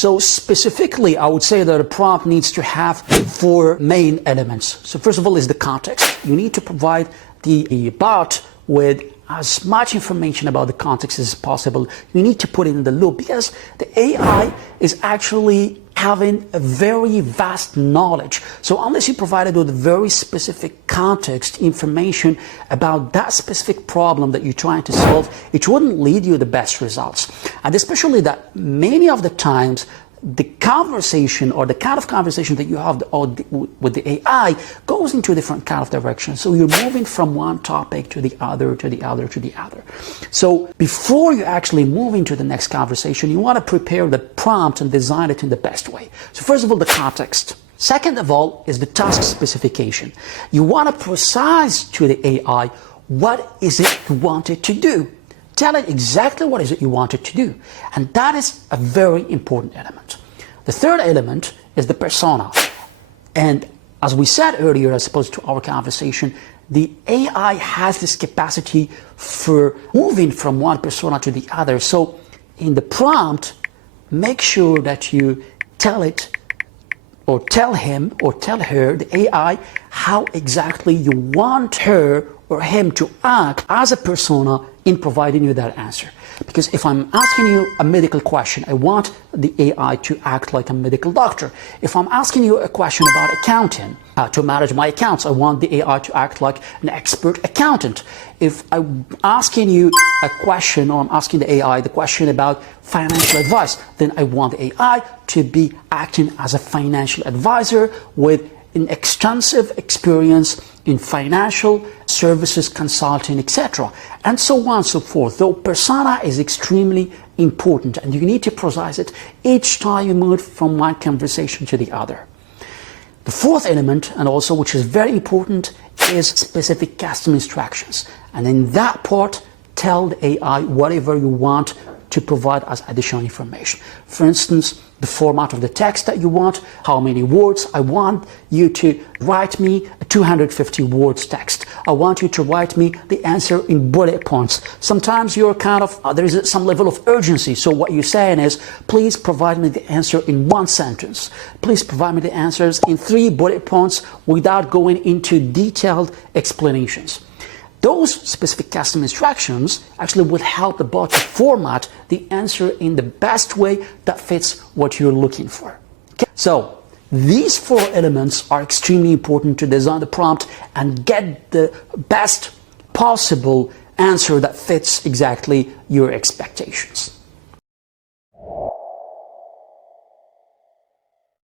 So specifically, I would say that a prompt needs to have 4 main elements. So first of all is the context. You need to provide the bot with as much information about the context as possible. You need to put it in the loop because the AI is actually having a very vast knowledge. So unless you provide it with very specific context information about that specific problem that you're trying to solve, it wouldn't lead you the best results. And especially that many of the times the conversation or the kind of conversation that you have with the AI goes into a different kind of direction. So you're moving from one topic to the other, to the other, to the other. So before you actually move into the next conversation, you want to prepare the prompt and design it in the best way. So first of all, the context. Second of all is the task specification. You want to precise to the AI what is it you want it to do. Tell it exactly what is it you want it to do. And that is a very important element. The third element is the persona. And as we said earlier, as opposed to our conversation, the AI has this capacity for moving from one persona to the other. So in the prompt, make sure that you tell it or tell him or tell her, the AI, how exactly you want her or him to act as a persona in providing you that answer. Because if I'm asking you a medical question, I want the AI to act like a medical doctor. If I'm asking you a question about accounting, to manage my accounts, I want the AI to act like an expert accountant. If I'm asking you a question, or I'm asking the AI the question about financial advice, then I want the AI to be acting as a financial advisor with an extensive experience in financial services, consulting, etc. And so on and so forth. Though persona is extremely important and you need to precise it each time you move from one conversation to the other. The fourth element, and also which is very important, is specific custom instructions. And in that part, tell the AI whatever you want to provide as additional information. For instance, the format of the text that you want, how many words. I want you to write me a 250 words text. I want you to write me the answer in bullet points. Sometimes you're kind of, there is some level of urgency. So what you're saying is, please provide me the answer in 1 sentence. Please provide me the answers in 3 bullet points without going into detailed explanations. Those specific custom instructions actually will help the bot to format the answer in the best way that fits what you're looking for. Okay? So these 4 elements are extremely important to design the prompt and get the best possible answer that fits exactly your expectations.